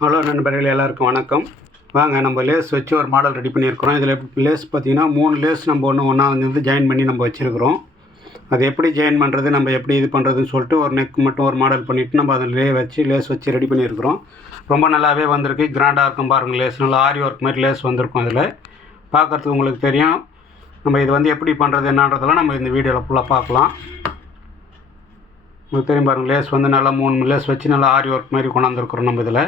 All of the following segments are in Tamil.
ஹலோ நண்பர்கள், எல்லாருக்கும் வணக்கம். வாங்க நம்ம லேஸ் வச்சு ஒரு மாடல் ரெடி பண்ணியிருக்கிறோம். இதில் லேஸ் பார்த்திங்கன்னா 3 லேஸ் நம்ம ஒன்றா வந்து ஜாயின் பண்ணி நம்ம வச்சுருக்கிறோம். அது எப்படி ஜாயின் பண்ணுறது, நம்ம எப்படி இது பண்ணுறதுன்னு சொல்லிட்டு ஒரு நெக் மட்டும் ஒரு மாடல் பண்ணிவிட்டு நம்ம அதில் லேஸ் வச்சு ரெடி பண்ணியிருக்கிறோம். ரொம்ப நல்லாவே வந்திருக்கு. கிராண்டாக இருக்கும் பாருங்கள். லேஸ் நல்லா ஆரி ஒர்க் மாதிரி லேஸ் வந்திருக்கும். அதில் பார்க்குறதுக்கு உங்களுக்கு தெரியும். நம்ம இது வந்து எப்படி பண்ணுறது என்னன்றதெல்லாம் நம்ம இந்த வீடியோவில் ஃபுல்லாக பார்க்கலாம். உங்களுக்கு தெரியும் பாருங்கள். லேஸ் வந்து நல்லா 3 லேஸ் வச்சு நல்லா ஆரி ஒர்க் மாதிரி கொண்டாந்துருக்குறோம் நம்ம இதில்.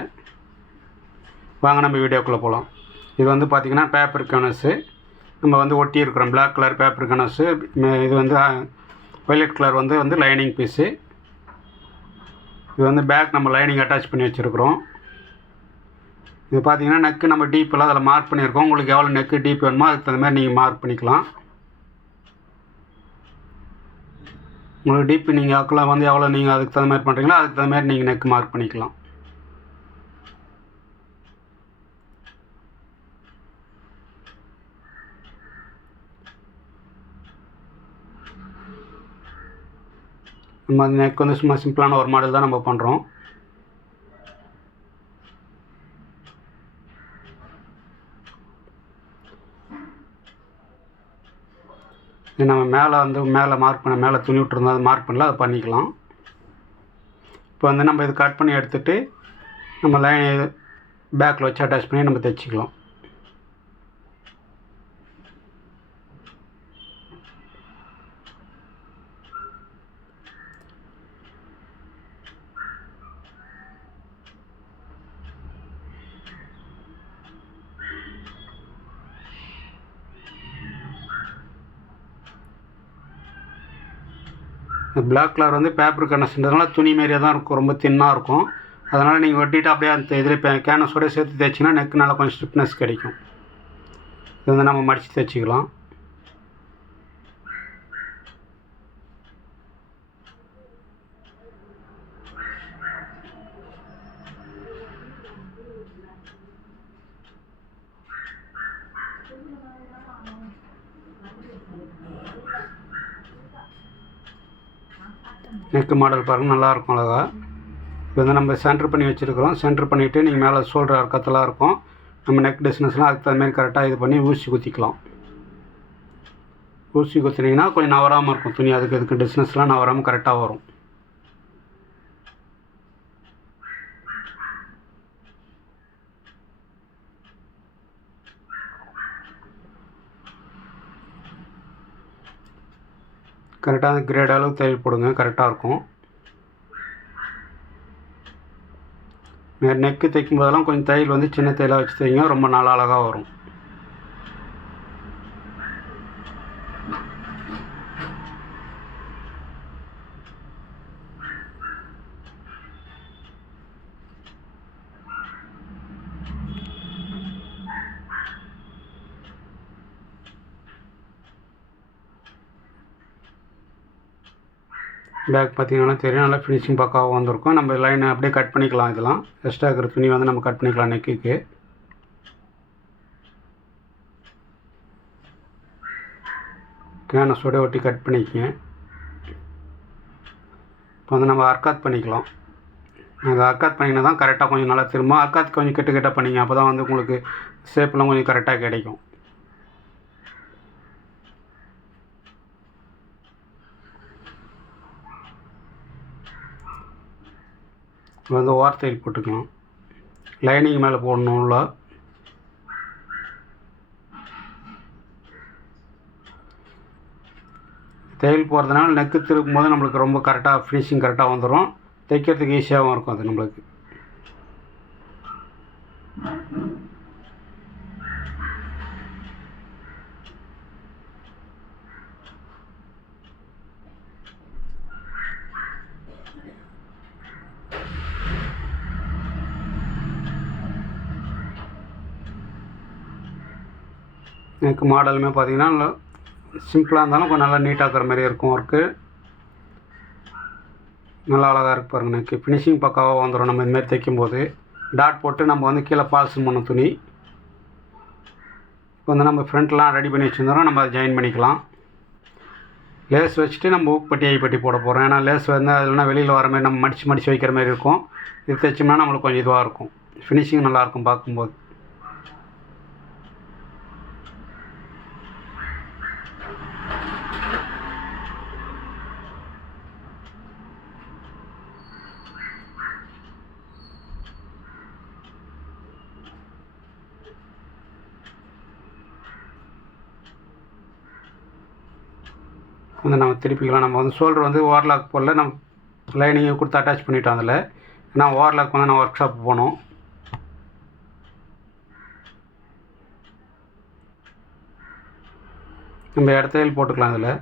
வாங்க நம்ம வீடியோக்குள்ளே போகலாம். இது வந்து பார்த்திங்கன்னா பேப்பர் கனஸு நம்ம வந்து ஒட்டி இருக்கிறோம். பிளாக் கலர் பேப்பர் கனஸு. இது வந்து வயலட் கலர் வந்து லைனிங் பீஸு. இது வந்து பேக் நம்ம லைனிங் அட்டாச் பண்ணி வச்சுருக்குறோம். இது பார்த்திங்கன்னா நெக்கு நம்ம டீப்பெல்லாம் அதில் மார்க் பண்ணியிருக்கோம். உங்களுக்கு எவ்வளோ நெக்கு டீப் வேணுமோ அதுக்கு தகுந்த மாதிரி நீங்கள் மார்க் பண்ணிக்கலாம். உங்களுக்கு டீப்பு நீங்கள் அக்கெல்லாம் வந்து எவ்வளோ நீங்கள் அதுக்கு தகுந்த மாதிரி பண்ணுறீங்களோ அதுக்கு தகுந்த மாதிரி நீங்கள் நெக்கு மார்க் பண்ணிக்கலாம். நம்ம அந்த நெக் வந்து சும்மா சிம்பிளான ஒரு மாடல் தான் நம்ம பண்ணுறோம். நம்ம மேலே மார்க் பண்ண மேலே துணி விட்டுருந்தோம், அது மார்க் பண்ணல, அதை பண்ணிக்கலாம். இப்போ வந்து நம்ம இது கட் பண்ணி எடுத்துகிட்டு நம்ம லைன் பேக்கில் வச்சு அட்டாச் பண்ணி நம்ம தைச்சிக்கலாம். பிளாக் கலர் வந்து பேப்பர் கனஸ்ன்றதுனால துணி மாரியே தான் இருக்கும், ரொம்ப தின்னாக இருக்கும். அதனால் நீங்கள் வெட்டிட்டு அப்படியே அந்த இதில் கேனஸோடு சேர்த்து தைச்சிங்கன்னா நெக்கு நல்லா கொஞ்சம் ஸ்டிப்னஸ் கிடைக்கும். இது வந்து நம்ம மடித்து தைச்சிக்கலாம். நெக்கு மாடல் பாருங்கள், நல்லாயிருக்கும் அழகாக. இது வந்து நம்ம சென்டர் பண்ணி வச்சுருக்கிறோம். சென்டர் பண்ணிவிட்டு நீங்கள் மேலே ஷோல்டர் அர்க்கத்தெல்லாம் இருக்கும். நம்ம நெக் டிஸ்டன்ஸ்லாம் அதுக்கு தகுந்த மாதிரி கரெக்டாக இது பண்ணி ஊசி குத்திக்கலாம். ஊசி குத்தினீங்கன்னா கொஞ்சம் நவராமல் இருக்கும் துணி. அதுக்கு டிஸ்டன்ஸ்லாம் நவராமல் கரெக்டாக வரும். கரெக்டாக அந்த கிரேட் அளவு தையல் போடுங்க, கரெக்டாக இருக்கும். நெக்கு தைக்கும் போதெல்லாம் கொஞ்சம் தையல் வந்து சின்ன தையலாக வச்சு தைங்க, ரொம்ப நாள் அழகாக வரும். பேக் பார்த்திங்கன்னா தெரியும், நல்லா ஃபினிஷிங் பக்காவாக வந்திருக்கும். நம்ம லைனை அப்படியே கட் பண்ணிக்கலாம். இதெல்லாம் எக்ஸ்ட்ரா இருக்கிற துணி வந்து நம்ம கட் பண்ணிக்கலாம் நெக்குக்கு. கேனஸோட ஒட்டி கட் பண்ணிக்கங்க. இப்போ வந்து நம்ம அர்க்காத் பண்ணிக்கலாம். அது அர்க்காத் பண்ணிங்கன்னா தான் கரெக்டாக கொஞ்சம் நல்லா திரும்ப. அர்க்காத் கொஞ்சம் கிட்ட பண்ணிங்க, அப்போ தான் வந்து உங்களுக்கு ஷேப்லாம் கொஞ்சம் கரெக்டாக கிடைக்கும். வந்து ஓரத்தையில் போட்டுக்கலாம். லைனிங் மேலே போடணும்ல. தையல் போகிறதுனால நெக்கு திருப்பும் போது நம்மளுக்கு ரொம்ப கரெக்டாக ஃபினிஷிங் கரெக்டாக வந்துடும். தைக்கிறதுக்கு ஈஸியாகவும் இருக்கும் அது நம்மளுக்கு. நெக்கு மாடலுமே பார்த்திங்கன்னா நல்லா சிம்பிளாக இருந்தாலும் கொஞ்சம் நல்லா நீட்டாக இருக்கிற மாதிரி இருக்கும். ஒர்க்கு நல்லா அழகாக இருக்கு பாருங்கள். நெக்கு ஃபினிஷிங் பக்காவாக வந்துடும். நம்ம இதுமாரி தைக்கும்போது டாட் போட்டு நம்ம வந்து கீழே பால்ஸ் பண்ண துணி. இப்போ வந்து நம்ம ஃப்ரண்ட்லாம் ரெடி பண்ணி வச்சுருந்தோம், நம்ம அதை ஜாயின் பண்ணிக்கலாம். லேஸ் வச்சுட்டு நம்ம ஊக்குப்பட்டி ஐப்பட்டி போட போகிறோம். ஏன்னா லேஸ் வந்து அதுலனா வெளியில் வர மாதிரி நம்ம மடித்து வைக்கிற மாதிரி இருக்கும். இது தைச்சோம்னா நம்மளுக்கு கொஞ்சம் இதுவாக இருக்கும். ஃபினிஷிங் நல்லாயிருக்கும் பார்க்கும்போது. வந்து நம்ம திருப்பிக்கலாம். நம்ம வந்து ஷோல்டர் வந்து ஓவர்லாக் போடல, நம்ம லைனிங்கை கொடுத்து அட்டாச் பண்ணிட்டோம். அதில் நான் ஓவர்லாக் வந்து நான் ஒர்க் ஷாப் போனோம். நம்ம இடத்தையில் போட்டுக்கலாம். அதில்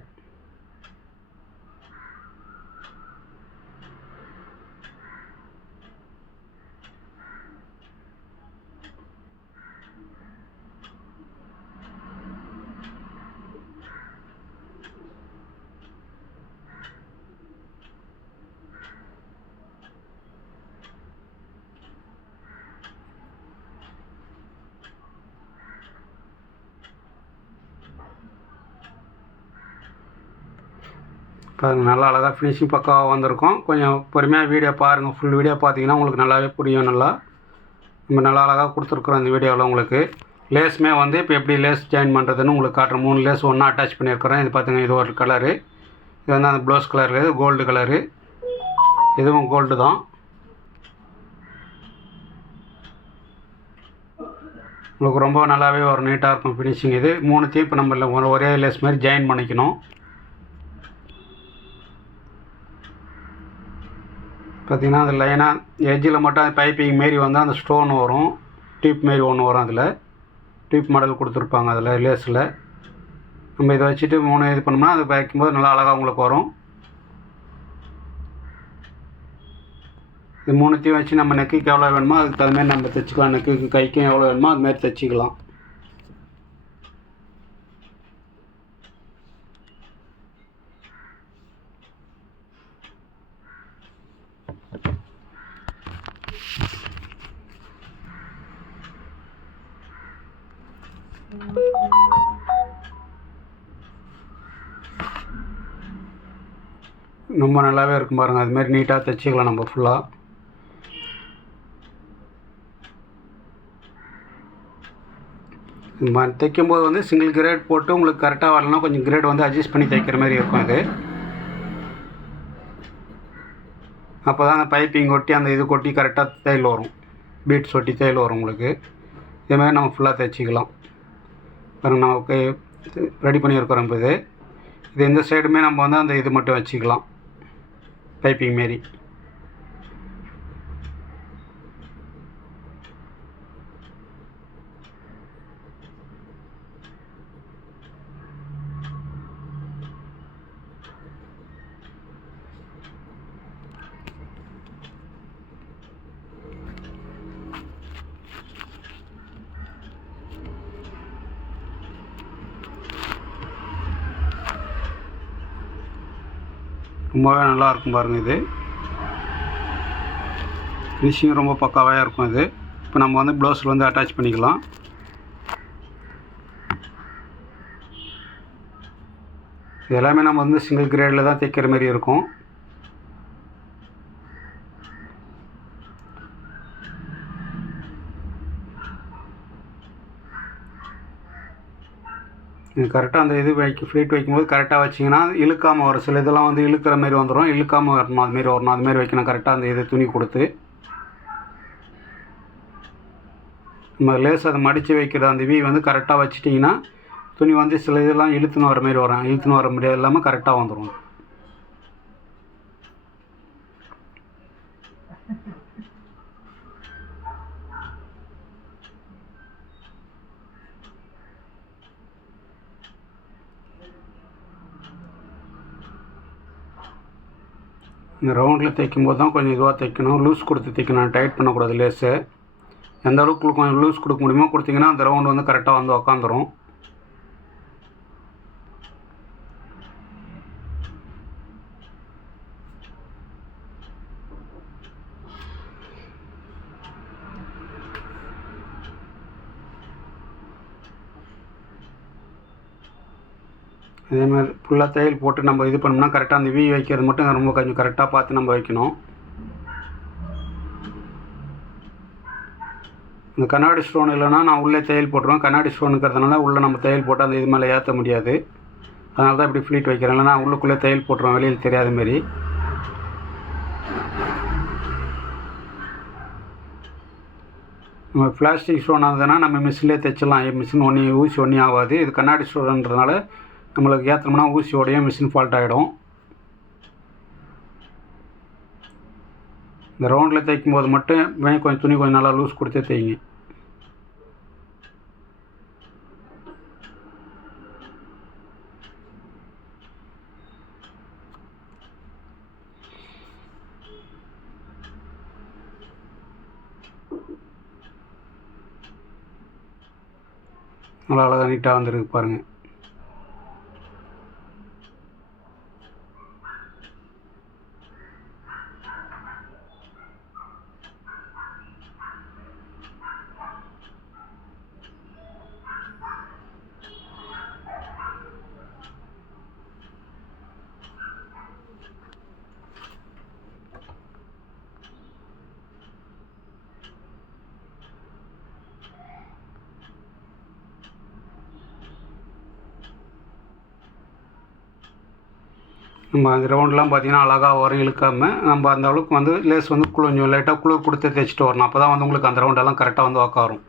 பாருங்கள், நல்லா அழகாக ஃபினிஷிங் பக்காவாக வந்திருக்கும். கொஞ்சம் பொறுமையாக வீடியோ பாருங்கள். ஃபுல் வீடியோ பார்த்தீங்கன்னா உங்களுக்கு நல்லாவே புரியும். நம்ம நல்லா அழகாக கொடுத்துருக்குறோம் இந்த வீடியோவில். உங்களுக்கு லேஸுமே வந்து இப்போ எப்படி லேஸ் ஜாயின் பண்ணுறதுன்னு உங்களுக்கு காட்டுற 3 லேஸ் ஒன்றா அட்டாச் பண்ணியிருக்கிறேன். இது பார்த்துங்க, இது ஒரு கலரு, இது வந்து அந்த ப்ளவுஸ் கலரு, இது கோல்டு கலரு, இதுவும் கோல்டு தான். உங்களுக்கு ரொம்ப நல்லாவே ஒரு நீட்டாக இருக்கும் ஃபினிஷிங். இது 3த்தையும் இப்போ நம்ம ஒரே லேஸ் மாதிரி ஜாயின் பண்ணிக்கணும். பார்த்திங்கன்னா அது லைனாக எட்ஜில் மட்டும் அது பைப்பிங் மாரி வந்து அந்த ஸ்டோன் வரும், டியூப் மாரி ஒன்று வரும். அதில் டியூப் மாடல் கொடுத்துருப்பாங்க அதில் லேஸில். நம்ம இதை வச்சுட்டு 3 இது பண்ணோம்னா அது வைக்கும்போது நல்லா அழகாக உங்களுக்கு வரும். இது 3த்தையும் வச்சு நம்ம நெக்குக்கு எவ்வளோ வேணுமோ அதுக்கு தகுந்தமாரி நம்ம தைச்சிக்கலாம். நெக்குக்கு கைக்கும் எவ்வளோ வேணுமோ அதுமாரி தைச்சிக்கலாம். ரொம்ப நல்லாவே இருக்கும் பாருங்கள். அதுமாரி நீட்டாக தைச்சிக்கலாம் நம்ம ஃபுல்லாக. தைக்கும்போது வந்து சிங்கிள் கிரேட் போட்டு உங்களுக்கு கரெக்டாக வரலன்னா கொஞ்சம் கிரேட் வந்து அட்ஜஸ்ட் பண்ணி தைக்கிற மாதிரி இருக்கும். அது அப்போ தான் அந்த பைப்பிங் ஒட்டி அந்த இது கொட்டி கரெக்டாக தையல் வரும், பீட்ஸ் ஒட்டி தையல் வரும் உங்களுக்கு. இதேமாதிரி நம்ம ஃபுல்லாக தைச்சிக்கலாம். பாருங்கள், நமக்கு ரெடி பண்ணியிருக்கிறோம். இப்போ இது இந்த சைடுமே நம்ம வந்து அந்த இது மட்டும் வச்சுக்கலாம், பைப்பிங் மாரி. ரொம்பவே நல்லாயிருக்கும் பாருங்கள். இது ஃபினிஷிங் ரொம்ப பக்காவாக இருக்கும். இது இப்போ நம்ம வந்து ப்ளவுஸில் வந்து அட்டாச் பண்ணிக்கலாம். இது எல்லாமே நம்ம வந்து சிங்கிள் கிரேடில் தான் தைக்கிற மாதிரி இருக்கும். இது கரெக்டாக அந்த இது ஃப்ளீட் வைக்கும்போது கரெக்டாக வச்சிங்கன்னா இழுக்காமல் வரும். சில இதெல்லாம் வந்து இழுக்கிற மாதிரி வந்துடும், இழுக்காமல் வரணும், அதுமாரி வரணும். அதுமாரி வைக்கணும் கரெக்டாக அந்த இது துணி கொடுத்து. நம்ம லேஸ் அதை மடித்து வைக்கிற அந்த வந்து கரெக்டாக வச்சிட்டிங்கன்னா துணி வந்து சில இதெல்லாம் இழுத்துன்னு வர மாதிரி வரும். இழுத்துன்னு வர முடியாது, இல்லாமல் கரெக்டாக வந்துடும். இந்த ரவுண்டில் தைக்கும்போது தான் கொஞ்சம் இதுவாக தைக்கணும், லூஸ் கொடுத்து தைக்கணும், டைட் பண்ணக்கூடாது லேஸு. எந்த அளவுக்கு கொஞ்சம் லூஸ் கொடுக்க முடியுமோ கொடுத்திங்கன்னா அந்த ரவுண்டு வந்து கரெக்டாக வந்து உக்காந்துரும். இதேமாதிரி ஃபுல்லாக தையல் போட்டு நம்ம இது பண்ணோம்னா கரெக்டாக அந்த வைக்கிறது மட்டும் ரொம்ப கொஞ்சம் கரெக்டாக பார்த்து நம்ம வைக்கணும். இந்த கண்ணாடி ஸ்டோன் இல்லைன்னா நான் உள்ளே தையல் போட்டுருவேன். கண்ணாடி ஸ்டோன் இருக்கிறதுனால உள்ளே நம்ம தையல் போட்டு அந்த இது மேலே ஏற்ற முடியாது. அதனால தான் இப்படி ஃப்ளீட் வைக்கிறேன். இல்லைனா உள்ளுக்குள்ளே தையல் போட்டுருவேன் வெளியில் தெரியாத மாரி. நம்ம பிளாஸ்டிக் ஸ்டோன் ஆகுதுன்னா நம்ம மிஷின்லேயே தைச்சிடலாம். மிஷின் ஊசி ஒன்றும் ஆகாது. இது கண்ணாடி ஸ்டோன்றதுனால நம்மளுக்கு ஏற்றோம்னா ஊசியோடைய மிஷின் ஃபால்ட் ஆகிடும். இந்த ரவுண்டில் தைக்கும் போது மட்டும் கொஞ்சம் துணி கொஞ்சம் நல்லா லூஸ் கொடுத்தே தைங்க. நல்லா அழகாக நீட்டாக வந்துருக்கு பாருங்கள். நம்ம அந்த ரவுண்ட்லாம் பார்த்திங்கன்னா அழகாக வரும் இழுக்காமல். நம்ம அந்த அளவுக்கு வந்து லேஸ் வந்து கொஞ்சம் லைட்டாக குளிர் கொடுத்து தைச்சிட்டு வரணும். அப்போ தான் வந்து உங்களுக்கு அந்த ரவுண்டெல்லாம் கரெக்டாக வந்து ஒர்க் ஆகும்.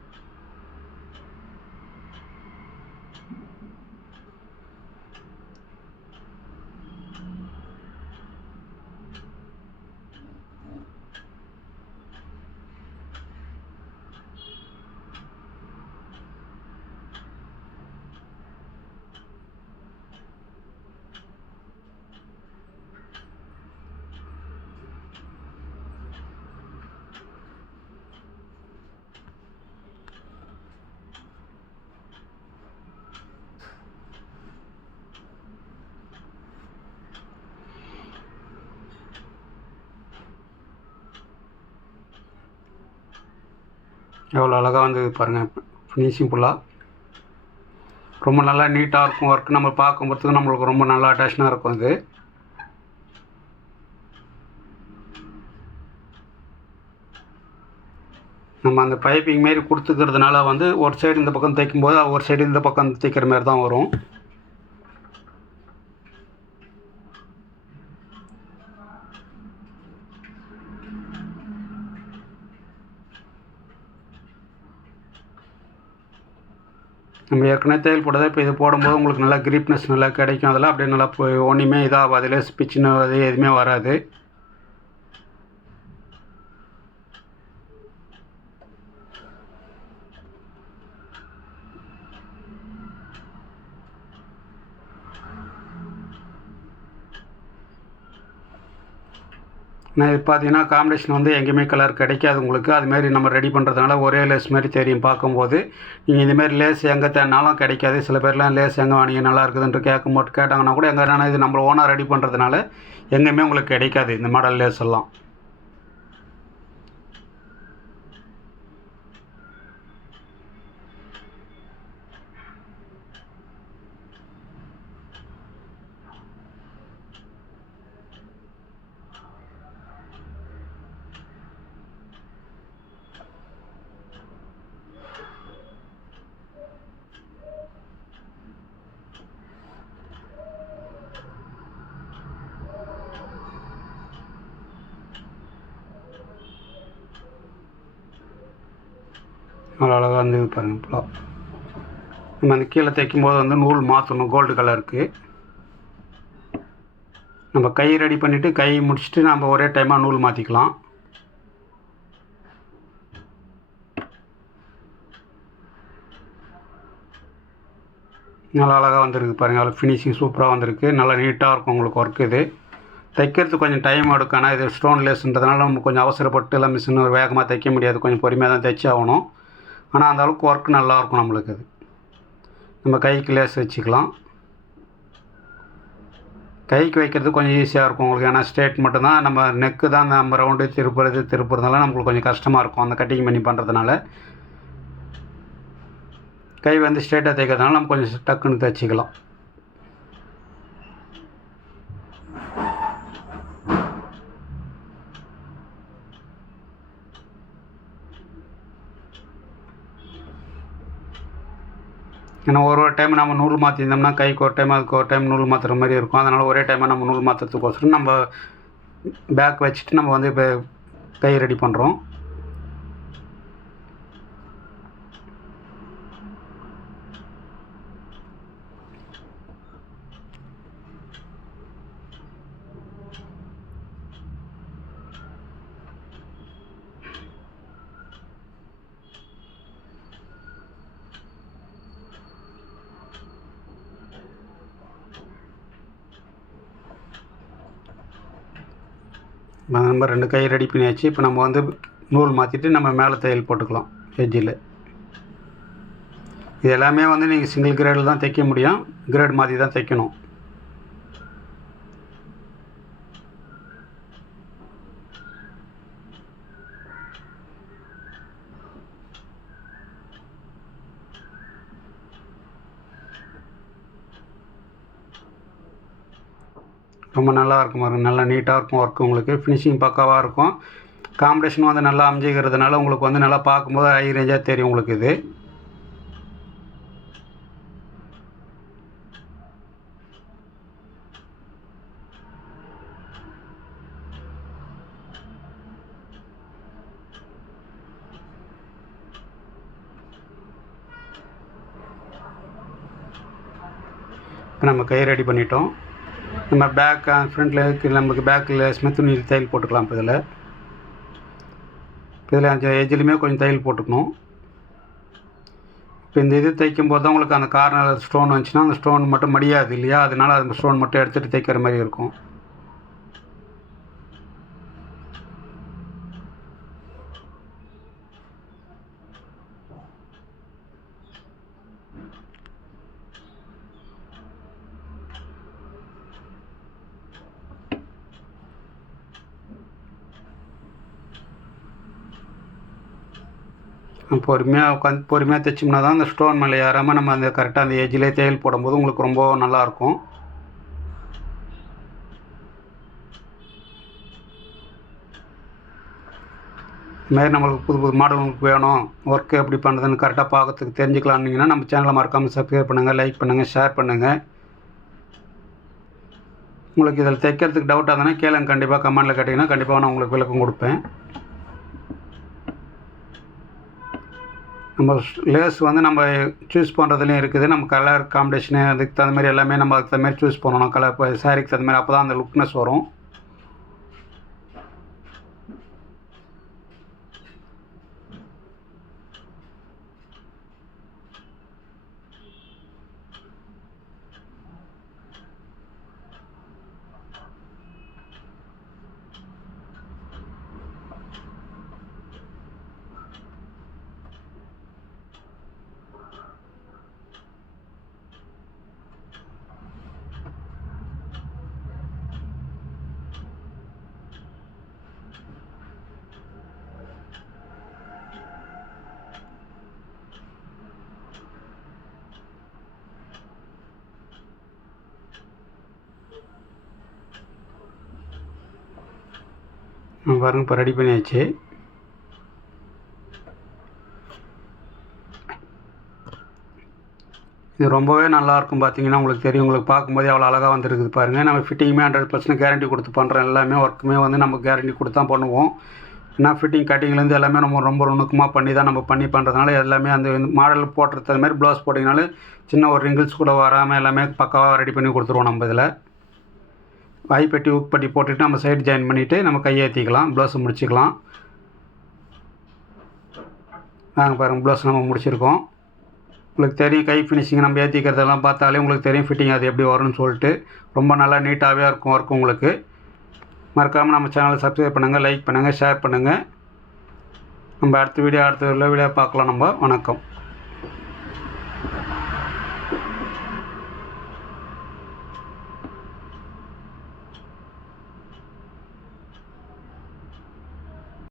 எவ்வளோ அழகாக வந்து பாருங்கள் ஃபினிஷிங் ஃபுல்லாக ரொம்ப நல்லா நீட்டாக இருக்கும். ஒர்க் நம்ம பார்க்கும்போது நம்மளுக்கு ரொம்ப நல்லா அட்டாச்சாக இருக்கும். இது நம்ம அந்த பைப்பிங் மாரி கொடுத்துக்கிறதுனால வந்து ஒரு சைடு இந்த பக்கம் தைக்கும்போது ஒரு சைடு இந்த பக்கம் தைக்கிற மாதிரி தான் வரும். நம்ம ஏற்கனவே தையல் போட்டதை இப்போ இது போடும்போது உங்களுக்கு நல்லா கிரிப்னஸ் நல்லா கிடைக்கும். அதில் அப்படியே நல்லா ஒன்றுமே இதாகும். அதில் ஸ்பிச்சுன்னு அது எதுவுமே வராது. நான் இது பார்த்தீங்கன்னா காம்பினேஷன் வந்து எங்கேயுமே கலர் கிடைக்காது உங்களுக்கு. அதுமாரி நம்ம ரெடி பண்ணுறதுனால ஒரே லேஸ் மாதிரி தெரியும் பார்க்கும்போது. நீங்கள் இதுமாரி லேஸ் எங்கே தேடினாலும் கிடைக்காது. சில பேர்லாம் லேஸ் எங்கே வாங்கினீங்க நல்லா இருக்குதுன்ட்டு கேட்டாங்கன்னா கூட எங்கன்னா இது நம்ம ஓனாக ரெடி பண்ணுறதுனால எங்கேயுமே உங்களுக்கு கிடைக்காது இந்த மாடல் லேஸ் எல்லாம். அவ்வளோ அழகாக வந்து இது பாருங்கள் ஃபுல்லாக. நம்ம அந்த கீழே தைக்கும்போது வந்து நூல் மாற்றணும் கோல்டு கலருக்கு. நம்ம கை ரெடி பண்ணிவிட்டு கை முடிச்சுட்டு நம்ம ஒரே டைமாக நூல் மாற்றிக்கலாம். நல்லா அழகாக வந்துருக்கு பாருங்கள். அதில் ஃபினிஷிங் சூப்பராக வந்திருக்கு. நல்லா நீட்டாக இருக்கும் உங்களுக்கு ஒர்க். இது தைக்கிறதுக்கு கொஞ்சம் டைம் எடுக்கும். ஆனால் இது ஸ்டோன் லேஸ்ன்றதுனால நம்ம கொஞ்சம் அவசரப்பட்டு எல்லாம் மிஷின் வேகமாக தைக்க முடியாது. கொஞ்சம் பொறுமையாக தான் தைச்சி ஆகணும். ஆனால் அந்த அளவுக்கு ஒர்க் நல்லாயிருக்கும் நம்மளுக்கு. அது நம்ம கைக்கு லேஸ் வச்சுக்கலாம். கைக்கு வைக்கிறது கொஞ்சம் ஈஸியாக இருக்கும் உங்களுக்கு. ஏன்னா ஸ்ட்ரெயிட் மட்டும்தான், நம்ம நெக்கு தான் நம்ம ரவுண்டு திருப்புறதுனால நம்மளுக்கு கொஞ்சம் கஷ்டமாக இருக்கும் அந்த கட்டிங் பண்ணி பண்ணுறதுனால. கை வந்து ஸ்ட்ரெயிட்டாக தைக்கிறதுனால நம்ம கொஞ்சம் டக்குன்னு தைச்சிக்கலாம். ஏன்னா ஒரு டைம் நம்ம நூல் மாற்றிருந்தோம்னா கைக்கு ஒரு டைம் அதுக்கு ஒரு டைம் நூல் மாற்றுற மாதிரி இருக்கும். அதனால் ஒரே டைமாக நம்ம நூல் மாற்றுறதுக்கோசரம் நம்ம பேக் வச்சுட்டு நம்ம வந்து இப்போ கை ரெடி பண்ணுறோம். நம்ம 2 கை ரெடி பண்ணியாச்சு. இப்போ நம்ம வந்து நூல் மாற்றிட்டு நம்ம மேலே தையல் போட்டுக்கலாம் எட்ஜில். இது எல்லாமே வந்து நீங்கள் சிங்கிள் கிரேடில் தான் தைக்க முடியும், கிரேட் மாதிரி தான் தைக்கணும். ரொம்ப நல்லா இருக்கும் பாருங்க, நல்லா நீட்டாக இருக்கும் ஒர்க்கு. உங்களுக்கு ஃபினிஷிங் பக்காவாக இருக்கும். காம்படிஷன் வந்து நல்லா அமைஞ்சிக்கிறதுனால உங்களுக்கு வந்து நல்லா பார்க்கும்போது ஹை ரேஞ்சாக தெரியும் உங்களுக்கு இது. இப்போ நம்ம கை ரெடி பண்ணிட்டோம். நம்ம பேக் ஃப்ரண்ட்டில் நமக்கு பேக்கில் ஸ்மித் துணி தையல் போட்டுக்கலாம். இப்போ இதில் 5 எஜ்ஜிலுமே கொஞ்சம் தையல் போட்டுக்கணும். இப்போ இந்த இது தைக்கும் போது தான் உங்களுக்கு அந்த கார்னர் ஸ்டோன் வந்துச்சுன்னா அந்த ஸ்டோன் மட்டும் மடியாது இல்லையா, அதனால் அந்த ஸ்டோன் மட்டும் எடுத்துகிட்டு தைக்கிற மாதிரி இருக்கும். பொறுமையாக உட்காந்து பொறுமையாக தைச்சோம்னா தான் அந்த ஸ்டோன் மேலே ஏறாமல் நம்ம அந்த கரெக்டாக அந்த எஜ்ஜிலே தையல் போடும்போது உங்களுக்கு ரொம்ப நல்லாயிருக்கும். இதுமாதிரி நம்மளுக்கு புது புது மாடல் உங்களுக்கு வேணும், ஒர்க்கு எப்படி பண்ணுறதுன்னு கரெக்டாக பார்க்கறதுக்கு தெரிஞ்சுக்கலான்னீங்கன்னா நம்ம சேனலை மறக்காமல் சப்ஸ்கிரைப் பண்ணுங்கள், லைக் பண்ணுங்கள், ஷேர் பண்ணுங்கள். உங்களுக்கு இதில் தைக்கிறதுக்கு டவுட்டாக இருந்தால் கேளுங்க, கண்டிப்பாக கமெண்டில் கேட்டிங்கன்னா கண்டிப்பாக நான் உங்களுக்கு விளக்கம் கொடுப்பேன். நம்ம லேஸ் வந்து நம்ம சூஸ் பண்ணுறதுலையும் இருக்குது. நம்ம கலர் காம்பினேஷனு அதுக்கு தகுந்த மாதிரி எல்லாமே நம்ம அதுக்கு தகுந்த மாதிரி சூஸ் பண்ணணும். கலர் இப்போ சாரீக்கு தகுந்த மாதிரி அப்போ தான் அந்த லுக்னஸ் வரும். பாருங்க, இப்போ ரெடி பண்ணியாச்சு. இது ரொம்பவே நல்லாயிருக்கும். பார்த்தீங்கன்னா உங்களுக்கு தெரியும், உங்களுக்கு பார்க்கும்போதே அவ்வளோ அழகாக வந்துருக்குது பாருங்கள். நம்ம ஃபிட்டிங்குமே 100% கேரண்டி கொடுத்து பண்ணுறோம். எல்லாமே ஒர்க்குமே வந்து நம்ம கேரண்டி கொடுத்து தான் பண்ணுவோம். ஏன்னா ஃபிட்டிங் கட்டிங்லேருந்து எல்லாமே நம்ம ரொம்ப நுணுக்கமாக பண்ணி தான் நம்ம பண்ணுறதுனால எல்லாமே அந்த மாடல் போட்டுறது மாதிரி ப்ளவுஸ் போட்டிங்கனாலும் சின்ன ஒரு ரிங்கிள்ஸ் கூட வராமல் எல்லாமே பக்காவாக ரெடி பண்ணி கொடுத்துருவோம். நம்ம இதில் வாய்ப்பட்டி ஊக்பட்டி போட்டுட்டு நம்ம சைடு ஜாயின் பண்ணிவிட்டு நம்ம கையேற்றிக்கலாம், ப்ளவுஸை முடிச்சிக்கலாம். நாங்கள் பாருங்கள், ப்ளவுஸ் நம்ம முடிச்சிருக்கோம். உங்களுக்கு தெரியும் கை ஃபினிஷிங் நம்ம ஏற்றிக்கிறதெல்லாம் பார்த்தாலே உங்களுக்கு தெரியும் ஃபிட்டிங் அது எப்படி வரும்னு சொல்லிட்டு. ரொம்ப நல்லா நீட்டாகவே இருக்கும் ஒர்க் உங்களுக்கு. மறக்காமல் நம்ம சேனலை சப்ஸ்கிரைப் பண்ணுங்கள், லைக் பண்ணுங்கள், ஷேர் பண்ணுங்கள். நம்ம அடுத்த வீடியோ பார்க்கலாம் நம்ம. வணக்கம்.